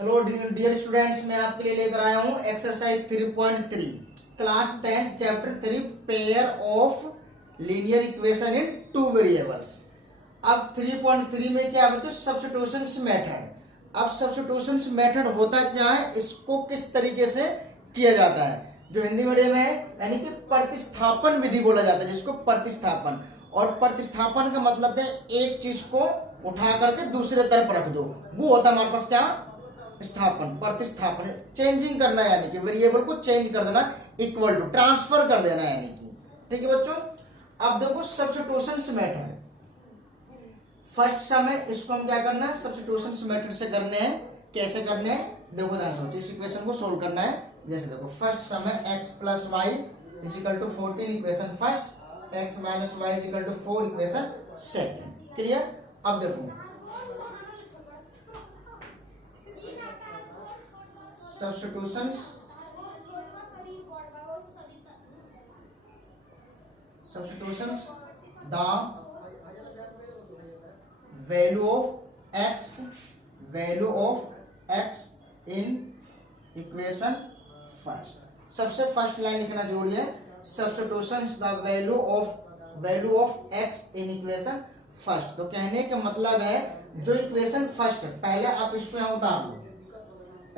Hello dear students, मैं आपके लिए लेकर आया हूं exercise 3.3 class 10 chapter 3 pair of linear equation in two variables. अब 3.3 में क्या बच्चों, सब्स्टिट्यूशंस मेथड। अब सब्स्टिट्यूशंस मेथड होता क्या है, इसको किस तरीके से किया जाता है, जो हिंदी मीडियम है यानी कि प्रतिस्थापन विधि बोला जाता है, जिसको प्रतिस्थापन। और प्रतिस्थापन का मतलब है एक चीज को उठा करके दूसरे तरफ रख दो, वो होता है हमारे पास क्या, स्थापन। प्रतिस्थापन चेंजिंग करना यानी कि वेरिएबल को चेंज कर देना, इक्वल टू ट्रांसफर कर देना यानी कि। ठीक है बच्चों, अब देखो सब्स्टिट्यूशंस मेथड। फर्स्ट सम है, इसको हम क्या करना है, सब्स्टिट्यूशंस मेथड से करने हैं। कैसे करने हैं देखो ध्यान से, इस इक्वेशन को सोल्व करना है। जैसे देखो फर्स्ट सम है x plus Y is equal to 14 equation first, x minus Y is equal to 4 equation second. Clear. अब देखो substitutions the value of x in equation first. सबसे फर्स्ट लाइन लिखना जरूरी है, substitutions the value of x in equation first. तो कहने का मतलब है जो इक्वेशन फर्स्ट है, पहले आप इसको यहां उतार लो,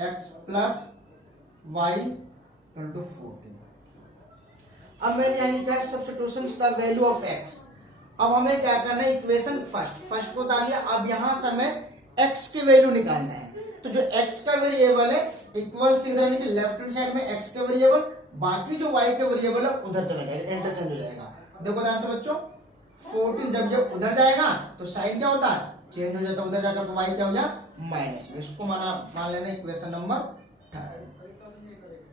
x प्लस वाई इंटू 14। अब मैंने यहां लिखा है substitutions the value of x। अब हमें क्या करना है, इक्वेशन फर्स्ट को उतार लिया। अब यहां से हमें x की वैल्यू निकालना है। तो जो x का वेरिएबल है इक्वल से इधर यानी कि लेफ्ट हैंड साइड में x का वेरिएबल, बाकी जो y का वेरिएबल है उधर चला जाएगा, इंटरचेंज हो जाएगा। देखो ध्यान से बच्चों, 14 जब ये उधर जाएगा तो साइन क्या होता है, चेंज हो जाता है, उधर जाकर y क्या हो जाए माइनस में। इसको मान लेना इक्वेशन नंबर 3।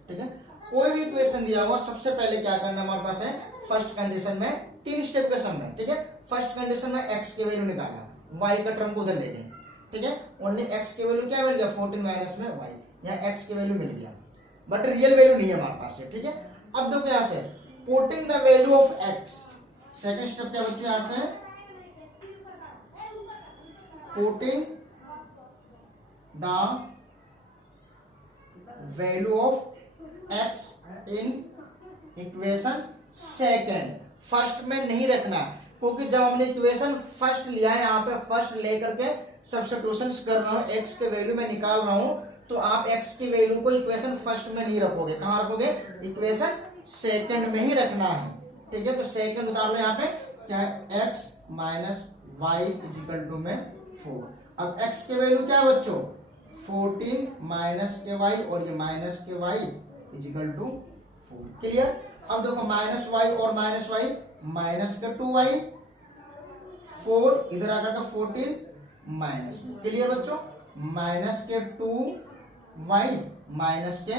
ठीक है, कोई भी इक्वेशन दिया हुआ सबसे पहले क्या करना हमारे पास है, फर्स्ट कंडीशन में 3 स्टेप के सम है। ठीक है, फर्स्ट कंडीशन में x की वैल्यू निकाला, y का टर्म को उधर ले गए। ठीक है, ओनली x की वैल्यू क्या मिल गया, 14 माइनस में y, यहाँ x की वैल्यू मिल गया, बट रियल वैल्यू नहीं है हमारे पास। ठीक है, अब देखो यहाँ से putting the value of x। Second step क्या बच्चों, यहाँ से putting the value of x in equation second। First में नहीं रखना, क्योंकि जब हमने इक्वेशन फर्स्ट लिया है, यहाँ पे फर्स्ट लेकर के सब्स्टिट्यूशंस कर रहा हूँ, x के वैल्यू में निकाल रहा हूँ, तो आप x की वैल्यू को इक्वेशन फर्स्ट में नहीं रखोगे, कहाँ रखोगे, इक्वेशन सेकंड में ही रखना है। ठीक है, तो सेकंड उतार लो, यहाँ पे क्या है, x minus Y is equal to में 4। अब x की वैल्यू क्या है बच्चों, 14 माइनस के वाई, और ये माइनस के वाई इजिकल टू 4। क्लियर। अब देखो माइनस वाई और माइनस वाई, माइनस का 2y, 4 इधर आकर का 14 माइनस में। क्लियर बच्चों, माइनस के 2y माइनस के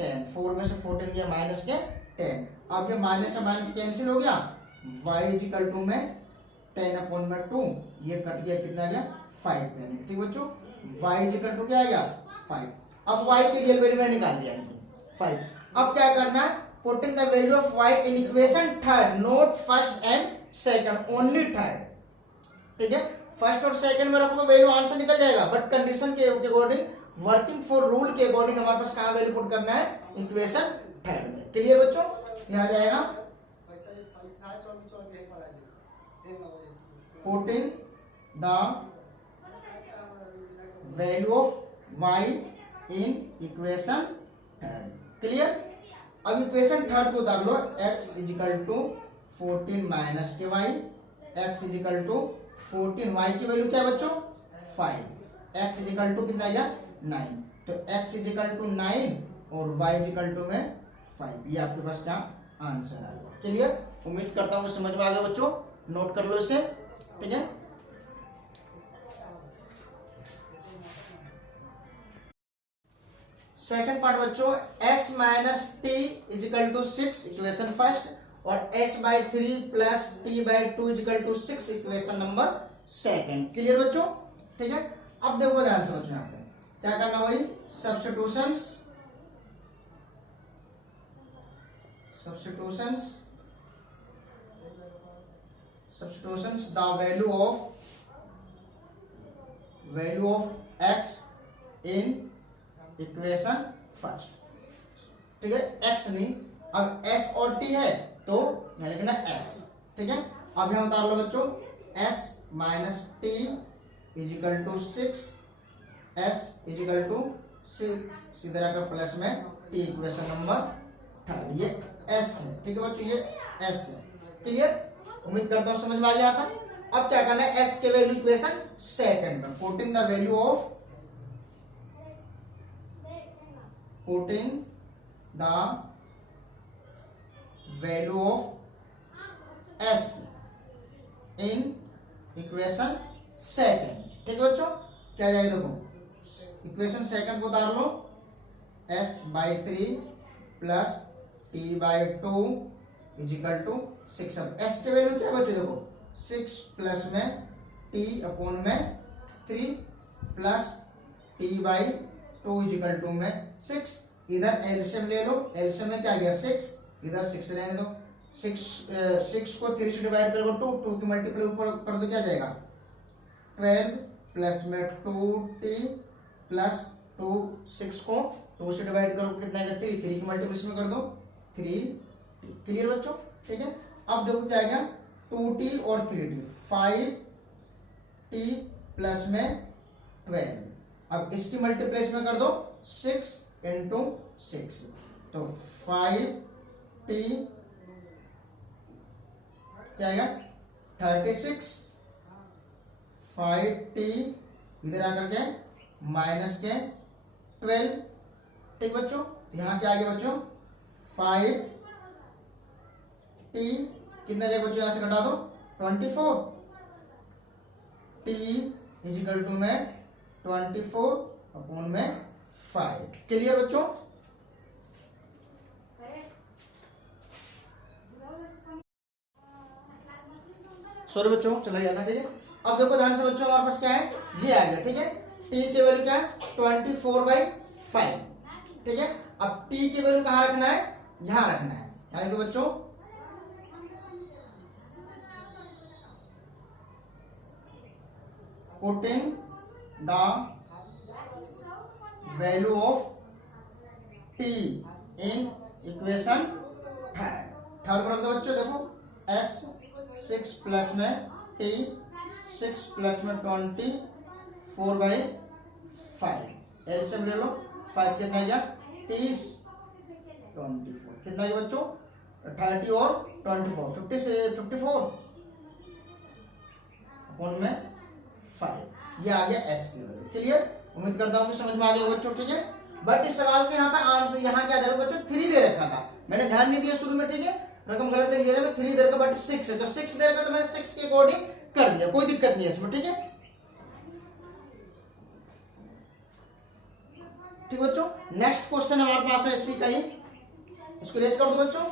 10, 4 में से 14 गया माइनस के 10। अब ये माइनस से माइनस कैंसिल हो गया, y इजिकल टू में 10 अपॉन में 2, ये कट गया, कितना गया 5 यानी। ठीक बच्चों, y इक्वल टू क्या आएगा 5। अब y की रियल वैल्यू मैंने निकाल दिया यानी 5। अब क्या करना है, putting the value of y in equation third, not first and second, only third. ठीक है, फर्स्ट और सेकंड में रखोगे वैल्यू आंसर निकल जाएगा, बट कंडीशन के अकॉर्डिंग, वर्किंग फॉर रूल के अकॉर्डिंग हमारे पास कहां वैल्यू पुट करना है, इक्वेशन थर्ड में। क्लियर बच्चों, यहां जाएगा putting the value of y in equation third. Clear. अब इक्वेशन थर्ड को उतार लो, x इजिकल टू 14 माइनस के y, x is equal to 14, y की वैल्यू क्या है बच्चों 5, x इजिकल टू कितना आएगा 9, तो x इजिकल टू 9 और y इजिकल टू में 5। ये आपके पास क्या आंसर आ गया। क्लियर, उम्मीद करता हूँ समझ में आ गया बच्चों, नोट कर लो इसे। ठीक है, सेकंड पार्ट बच्चों, s minus T is equal to 6 equation first, और s by 3 plus T by 2 is equal to 6 equation number second. Clear बच्चों। ठीक है, अब देखो ध्यान से बच्चों, यहाँ पे क्या करना, वही substitutions the value of x in equation first, ठीक है, x नहीं, अब s और t है तो यहाँ लिखना s, ठीक है। अब यहाँ उतार लो बच्चों, s minus T is equal to 6, s is equal to 6, सीधे रखकर प्लस में t, इक्वेशन नंबर थर्ड, ये s है, ठीक है बच्चों, ये s है। क्लियर, उम्मीद करता हूँ समझ में आ गया था। अब क्या करना है, s के वैल्यू इक्वेशन सेकंड में, putting the value of s in equation second, ठीक है बच्चों। क्या जाएगा, देखो इक्वेशन सेकंड को उतार लो, s/3 plus t/2 is equal to 6। अब s के वैल्यू क्या बच्चों, देखो 6 प्लस में t अपॉन में 3 plus t/2 is equal to में 6। इधर एलसीएम ले लो, एलसीएम में क्या गया 6, इधर 6 रहने दो, 6 को 3 से डिवाइड करो 2 की मल्टीप्लाई ऊपर कर दो, क्या जाएगा 12 प्लस में 2t प्लस 2, 6 को 2 से डिवाइड करो कितना आएगा 3 की मल्टीप्लाई इसमें कर दो 3t। क्लियर बच्चों, ठीक है। अब देखो क्या आएगा 2t और 3t, 5t प्लस में 12। अब इसकी मल्टीप्लाई इसमें कर दो 6 इंटू 6, तो 5t क्या आएगा 36, 5t इधर आकर के माइनस के 12, ठीक बच्चों। यहां क्या आ गया बच्चों 5t कितना जाएगा बच्चों, यहां से घटा दो 24, t इज इक्वल टू में 24 अपॉन में 5। क्लियर बच्चों, सॉरी बच्चों चला जाना, ठीक है। अब देखो ध्यान से बच्चों, हमारे पास क्या है, ये आ गया, ठीक है। t की वैल्यू क्या है 24/5, ठीक है। अब t की वैल्यू कहां रखना है, यहां रखना है, यानी कि बच्चों putting the value of t in equation third रख दो बच्चों। देखो s 6 प्लस में t 6 प्लस में 24/5, एलसीएम ले लो, 5 कितना आएगा 30, 24 कितना आएगा बच्चों 30 और 24, 50 से 54 अपॉन में 5, ये आ गया s की वैल्यू। क्लियर, उम्मीद करता हूँ कि समझ में आ गया बच्चों, ठीक है। बट इस सवाल के यहाँ पे आंसर, यहाँ क्या दे रखा बच्चों 3 दे रखा था, मैंने ध्यान नहीं दिया शुरू में, ठीक है, रकम गलत लिख दिया, 3 दे रखा बट 6 है, तो 6 दे रखा तो मैंने 6 के अकॉर्डिंग कर दिया, कोई दिक्कत नहीं है इसमें, ठीक है। ठीक बच्चों, नेक्स्ट क्वेश्चन हमारे पास है इसी का ही, इसको रेज कर दो बच्चों।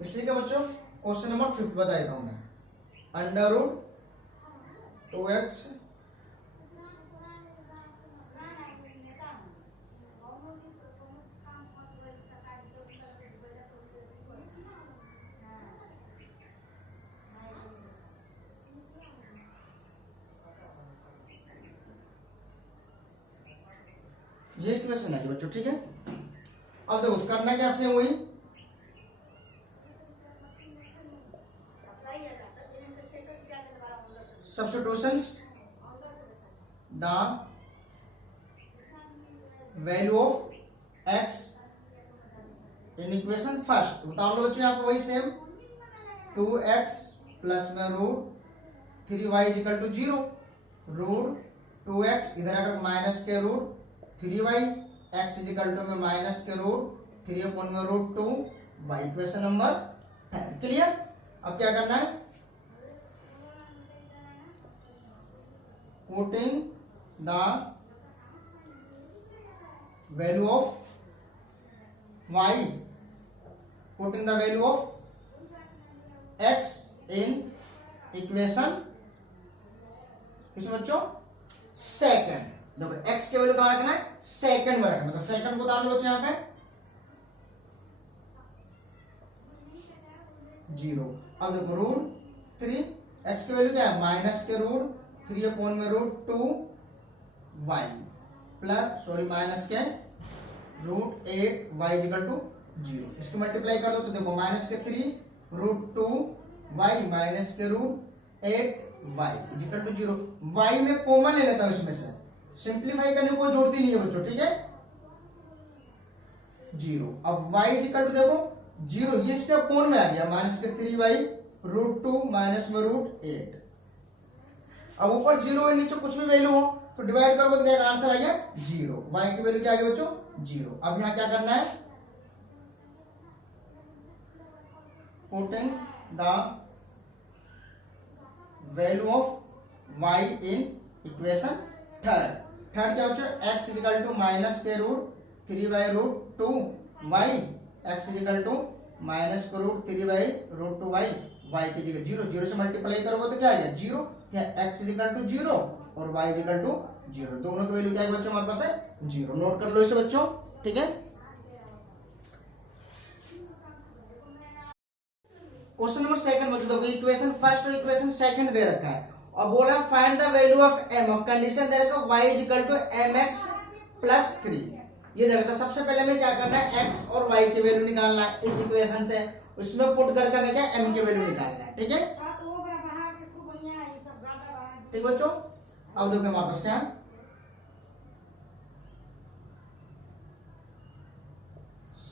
इसी का बच्चों क्वेश्चन नंबर 5 बता देता हूं मैं, √2x ये क्वेश्चन है बच्चों, ठीक है। अब देखो करना कैसे हुई, substitutions the value of x in equation first, उतार लो बच्चों यहाँ पे वही सेम, 2x प्लस में √3y is equal to 0, √2x इधर अगर माइनस के √3y, x is equal to में माइनस के √3 अपॉन में √2y, इक्वेशन नंबर 10। क्लियर, अब क्या करना है, putting the value of y, putting the value of x in equation किसमें बच्चों, सेकंड। देखो x के वैल्यू कहां रखना है, सेकंड में रखना, तो सेकंड को उतार लो बच्चों यहाँ पे 0। अब देखो √3, x की वैल्यू क्या है, माइनस के √3 अपॉन में √2y प्लस माइनस के √8y इक्वल टू 0। इसको मल्टीप्लाई कर दो तो देखो माइनस के 3 √2y माइनस के √8y इक्वल टू 0। y में कॉमन ले लेता हूं इसमें से, सिंप्लीफाई करने को जरूरत ही नहीं है बच्चों, ठीक है 0। अब y इक्वल टू देखो 0, ये इसके अपॉन में आ गया माइनस के 3y √2 माइनस में √8। अब ऊपर 0 है, नीचे कुछ भी वैल्यू हो तो डिवाइड करोगे तो क्या आंसर आ गया 0। y की वैल्यू क्या आ गई बच्चों 0। अब यहां क्या करना है, putting the value of y in equation third क्या बच्चों, x इक्वल टू माइनस के √3/√2y x equal to minus के √3/√2y y की जगह 0, 0 से मल्टीप्लाई करोगे तो क्या आ गया 0, क्या x इक्वल टू 0 और y इक्वल टू 0, दोनों की वैल्यू क्या है बच्चों हमारे पास है 0। नोट कर लो इसे बच्चों, ठीक है। क्वेश्चन नंबर सेकंड बच्चों, देखो इक्वेशन फर्स्ट और इक्वेशन सेकंड दे रखा है और बोला find the value of m, और कंडीशन दे रखा है y equal to mx plus 3। ये दे रखा है, सबसे पहले हमें क्या करना है x और y की वैल्यू निकालना है इस इक्वेशन से, उसमें पुट करके हमें क्या m की वैल्यू निकालना है, ठीक है ठीक बच्चों। अब देखो हमारे पास क्या है,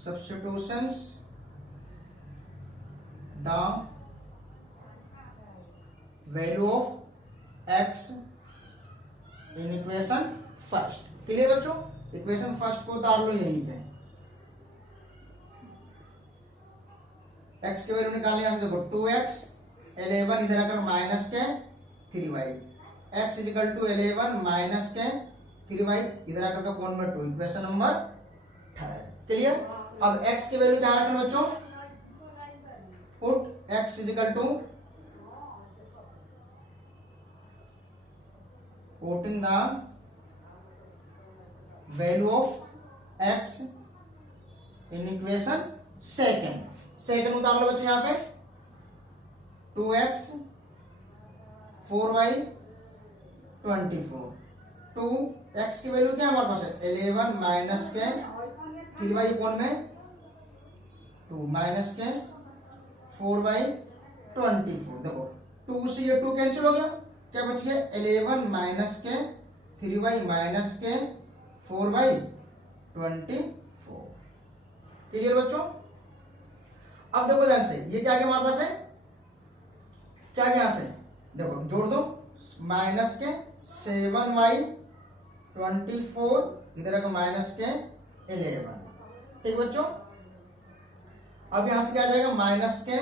substitutions the value of x in equation first। Clear बच्चों, इक्वेशन फर्स्ट को उतार लो यहीं पे, x की वैल्यू निकालने यहां से देखो 2x 11 इधर आकर माइनस के 3y x equal to 11 minus के 3y इधर आकर का अपॉन में 2, इक्वेशन नंबर थर्ड। क्लियर। अब x की वैल्यू क्या रखना बच्चों, put x equal to putting the value of x in equation second उतार लो बच्चों यहाँ पे 2x 4y 24, 2x की वैल्यू क्या हमारे पास है 11 माइनस के 3y अपॉन में 2 माइनस के 4y 24। देखो 2 से ये 2 कैंसिल हो गया, क्या बच गया 11 माइनस के 3y माइनस के 4y 24। क्लियर बच्चों। अब देखो ध्यान से, ये क्या हमारे पास है, क्या यहां से देखो जोड़ दो माइनस के 7y 24 इधर का माइनस के 11, ठीक बच्चों। अब यहां से क्या आ जाएगा माइनस के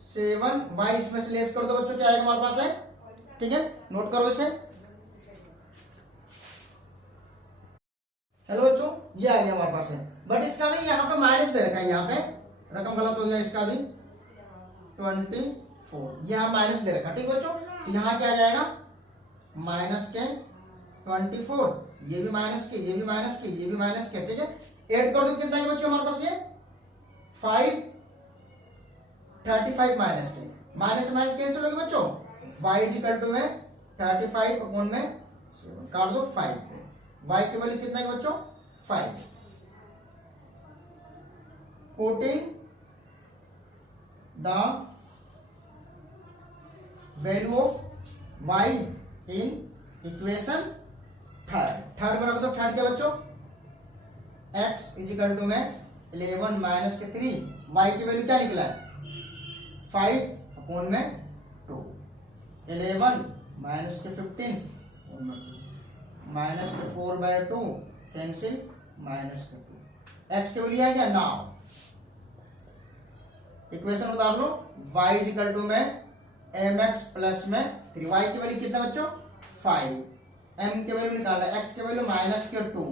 7y इसमें से लेस कर दो बच्चों, क्या आएगा हमारे पास है, ठीक है नोट करो इसे। हेलो बच्चों, ये आ गया हमारे पास है, बट इसका नहीं यहाँ पे माइनस दे रखा है, यहाँ पे रकम गलत हो गया इसका भी 24, यहाँ माइनस दे रखा, ठीक बच्चों। तो यहाँ क्या आ जाएगा माइनस के 24, ये भी माइनस के, ये भी माइनस के, ये भी माइनस के, ठीक है। ऐड कर दो कितना है बच्चों हमारे पास, ये 5 35 माइनस के, माइनस माइनस कैंसिल हो गया बच्चों, y इक्वल टू में 35 अपॉन में 7 काट दो 5 पे, y की वैल्यू कितना है बच्चों 5। Putting the value of y in equation third बना दो, थर्ड क्या बच्चों x इक्वल टू में 11 माइनस के 3, y की वैल्यू क्या निकला है 5 अपॉन में 2, 11 माइनस के 15 माइनस के 4/2 कैंसिल माइनस के 2, x की वैल्यू है क्या 9। इक्वेशन उतार लो, y इक्वल टू में mx प्लस में 3, y की वैल्यू कितना बच्चों 5, m की वैल्यू निकालना है, x की वैल्यू माइनस के 2,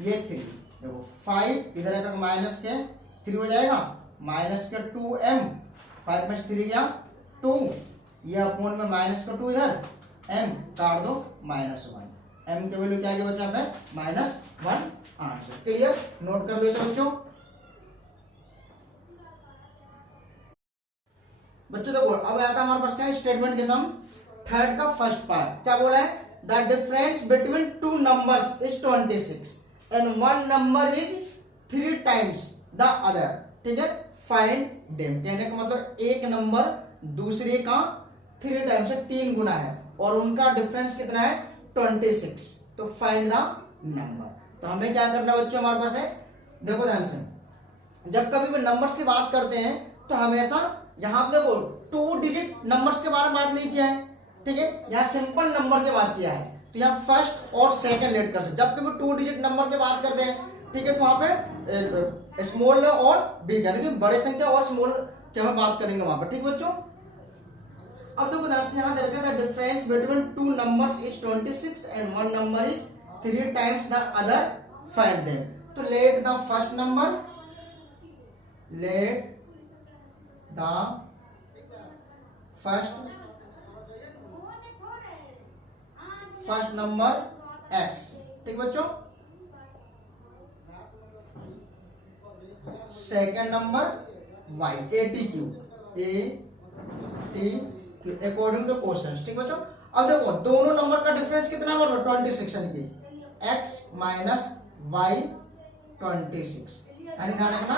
ये 3, देखो 5 इधर आकर माइनस के 3 हो जाएगा, माइनस के 2m, 5 में 3 गया 2, ये अपॉन में माइनस का 2 इधर m काट दो -1, m की वैल्यू क्या आएगी बच्चों पे -1 आंसर। क्लियर, नोट कर लो इसे बच्चों। बच्चों देखो अब आता है हमारे पास क्या स्टेटमेंट के सम, थर्ड का फर्स्ट पार्ट क्या बोला है, the difference between two numbers is 26 and one number is 3 times the other, ठीक है, फाइंड देम। कहने का मतलब एक नंबर दूसरे का 3 टाइम्स से 3 गुना है और उनका डिफरेंस कितना है 26, तो फाइंड द नंबर। तो हमें क्या करना बच्चों, हमारे पास है, देखो ध्यान से, जब कभी भी नंबर्स की बात करते हैं तो हमेशा यहां पे देखो 2 डिजिट नंबर्स के बारे में बात नहीं किया है, ठीक है, यहाँ सिंपल नंबर की बात किया है। तो यहाँ फर्स्ट और सेकंड लेट कर सकते, जब कभी 2 डिजिट नंबर की बात करते हैं, ठीक है, तो वहां पे स्मॉल और बिग यानी कि बड़े संख्या और स्मॉल की हम बात करेंगे वहां पर, ठीक बच्चों। अब देखो ध्यान से यहाँ देखा the difference between two numbers is 26 and one number is 3 times the other, find them. तो let the first number, let the first number x, ठीक बच्चों, second number y, ATQ according to question, ठीक बच्चों। अब देखो दोनों number का difference कितना है, 26 की x माइनस y 26, यानी ध्यान रखना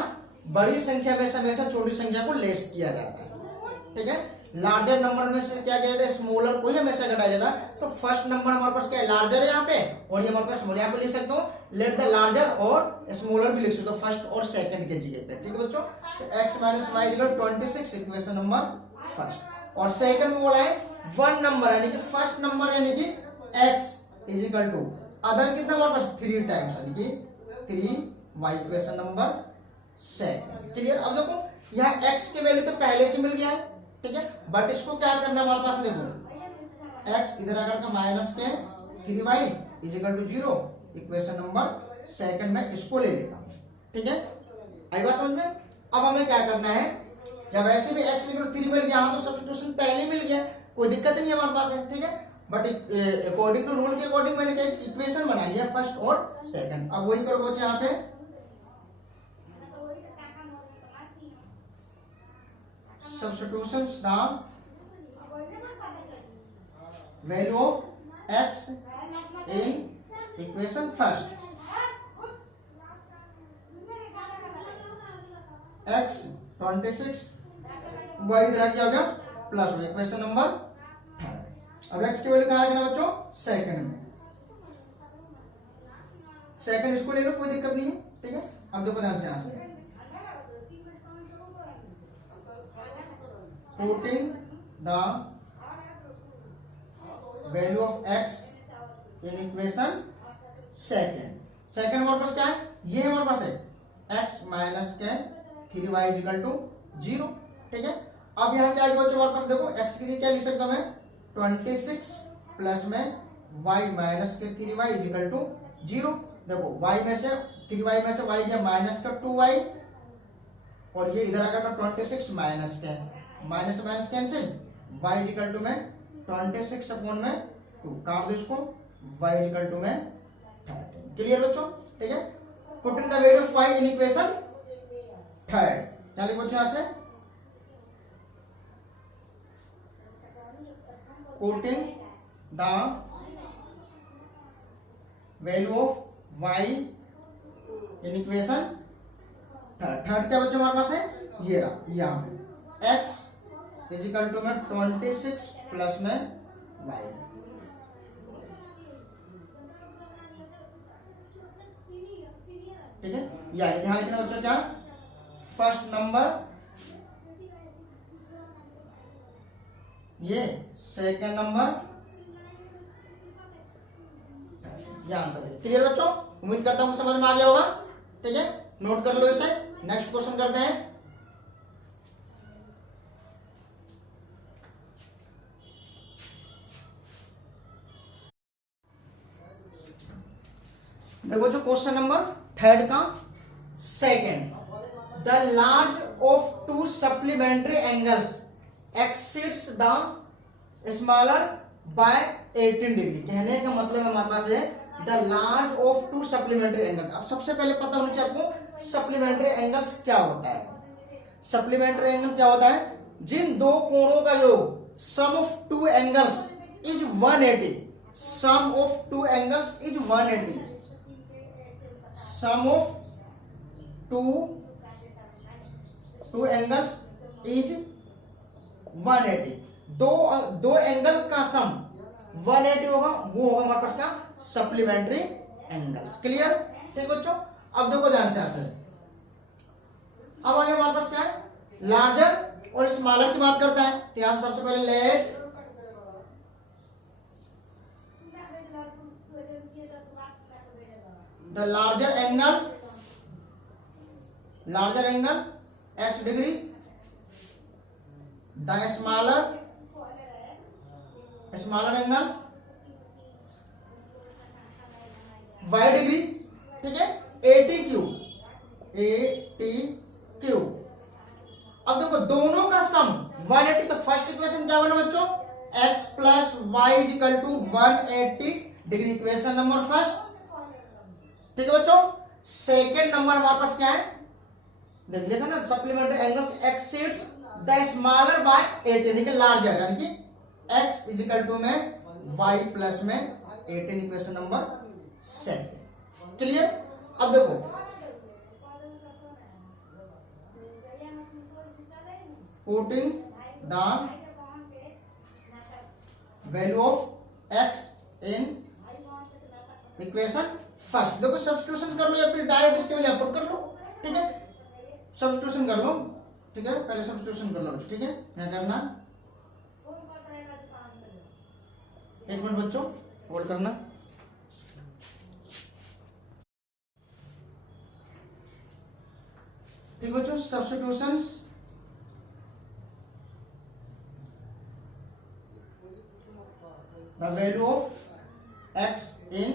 बड़ी संख्या में से हमेशा छोटी संख्या को लेस किया जाता है, ठीक है। लार्जर नंबर में से क्या किया जाता है, स्मॉलर को ही हमेशा घटाया जाता है। तो फर्स्ट नंबर हमारे पास क्या है, लार्जर है यहाँ पे, और ये हमारे पास स्मॉल, यहाँ पे लिख सकते हो लेट द लार्जर और स्मॉलर भी लिख सकते हो फर्स्ट और सेकंड के जगह पे, ठीक है बच्चों। तो x minus Y equal 26 equation number first, और सेकंड में बोला है वन नंबर यानी कि फर्स्ट नंबर यानी कि x is equal to other कितना हमारे पास 3 टाइम्स यानी कि 3y equation number second. Clear. अब देखो यहाँ x की वैल्यू तो पहले से मिल गया है, ठीक है, बट इसको क्या करना है हमारे पास, देखो x इधर आकर के माइनस के 3y is equal to 0 equation number second में इसको ले लेता हूं, ठीक है, आई बात समझ में। अब हमें क्या करना है, या वैसे भी x इक्वल 3 मिल गया तो सब्स्टिट्यूशन पहले मिल गया, कोई दिक्कत नहीं हमारे पास है, ठीक है, बट अकॉर्डिंग टू रूल के अकॉर्डिंग मैंने क्या इक्वेशन बना लिया फर्स्ट और सेकंड। अब वही करो बच्चे यहाँ पे substitutions the value of x in equation first, x 26 वही तरह क्या हो गया प्लस हो, इक्वेशन नंबर थर्ड। अब x की वैल्यू कहाँ रखना बच्चों, सेकंड में, सेकंड इसको ले लो कोई दिक्कत नहीं है, ठीक है। अब देखो ध्यान से, यहाँ से putting the value of x in equation second, second हमारे पास क्या है, ये हमारे पास है x माइनस के 3y इज इक्वल टू 0, ठीक है। अब यहाँ क्या आएगा बच्चों हमारे पास, देखो x की क्या लिख सकता हूं मैं 26 प्लस में y माइनस के 3y इज इक्वल टू 0। देखो y में से 3y में से y गया माइनस का 2y, और ये इधर आकर 26 माइनस के minus minus cancel, y is equal to में 26 अपॉन में 2 काट दो इसको, y इज इक्वल टू में 13। क्लियर बच्चों, ठीक है। Putting the value of y in equation third, क्या लिखो बच्चों यहाँ से, putting the value of y in equation third. Third क्या बच्चों हमारे पास है, ये रहा, यहाँ पे x इज इक्वल टू में 26 प्लस में y, ठीक है। या ध्यान रखना बच्चों क्या, फर्स्ट नंबर ये, सेकंड नंबर, ये आंसर है। क्लियर बच्चों, उम्मीद करता हूं समझ में आ गया होगा, ठीक है, नोट कर लो इसे। नेक्स्ट क्वेश्चन करते हैं। देखो जो क्वेश्चन नंबर थर्ड का second, the large of to supplementary angles exceeds the smaller by 18 degree. कहने का मतलब हमारे पास है the large of to supplementary angle. अब सबसे पहले पता होना चाहिए आपको सप्लीमेंट्री एंगल्स क्या होता है। सप्लीमेंट्री एंगल क्या होता है? जिन दो कोणों का योग sum of two angles is 180। Sum of two angles is 180। Sum of two angles is 180। दो एंगल का सम 180 होगा, वो होगा हमारे पास का सप्लीमेंट्री एंगल्स। क्लियर? ठीक बच्चों, अब देखो ध्यान से आंसर। अब आगे हमारे पास क्या है? लार्जर और स्मॉलर की बात करता है। तो यहां सबसे पहले let the larger angle x degree, the smaller angle y degree. ठीक है, 80 क्यू। अब देखो दोनों का सम 180। तो फर्स्ट इक्वेशन क्या बना बच्चों? x plus Y is equal to 180 degree. Equation number first. ठीक है बच्चों, सेकेंड नंबर हमारे पास क्या है? देख लिखा ना, supplementary angles exceeds the smaller by 80 यानी कि लार्जर, यानी कि x इज इक्वल टू में y प्लस में 18। Equation number second. क्लियर? अब देखो putting the value of x in equation first. देखो सब्स्टिट्यूशन कर लो या फिर डायरेक्ट इसके वैल्यू पुट कर लो। ठीक है, सब्स्टिट्यूशन कर लो। ठीक है, पहले सब्स्टिट्यूशन कर लो। ठीक है, क्या करना? एक मिनट बच्चों होल्ड करना। ठीक बच्चों, substitutions the value of x in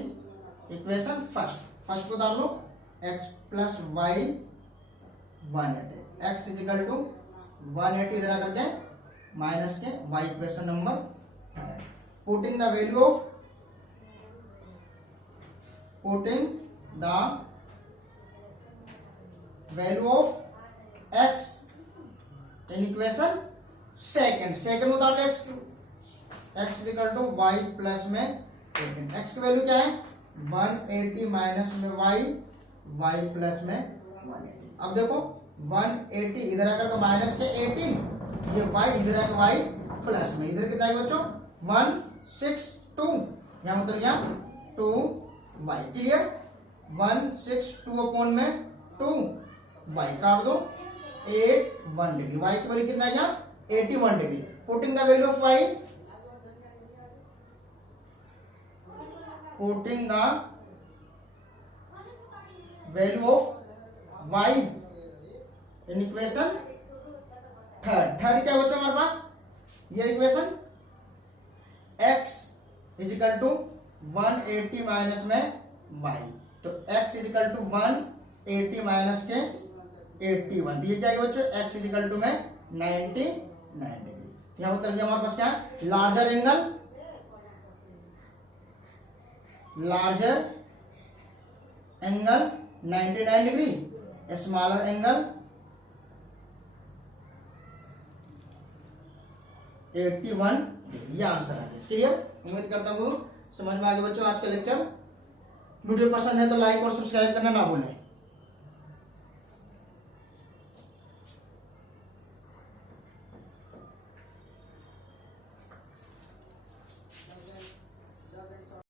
equation first को डाल लो x plus Y 180। x is equal to 180 इधर आकर के माइनस के y equation number. Putting the value of x in equation second उतार लो। x is equal to y plus में 18। x की वैल्यू क्या है? 180 माइनस में y प्लस में 180। अब देखो 180 इधर आकर के माइनस के 18, ये y इधर आकर y प्लस में, इधर कितना है बच्चों? 162, यहां उतर गया 2y। क्लियर? 162 अपॉन में 2y काट दो 81 डिग्री। y की वैल्यू कितना है? 81 degree. Putting the value of y putting the value of y in equation third क्या बच्चों हमारे पास? ये equation x is equal to 180 minus में y। तो x is equal to 180 minus के 81। ये क्या है बच्चों? x इज इक्वल टू में 99 डिग्री। यहां उतर गया हमारे पास क्या? Larger angle 99 degree, smaller angle 81 degree. ये आंसर आ गया। क्लियर? उम्मीद करता हूँ समझ में आ गया बच्चों आज का लेक्चर। वीडियो पसंद है तो लाइक और सब्सक्राइब करना ना भूलें।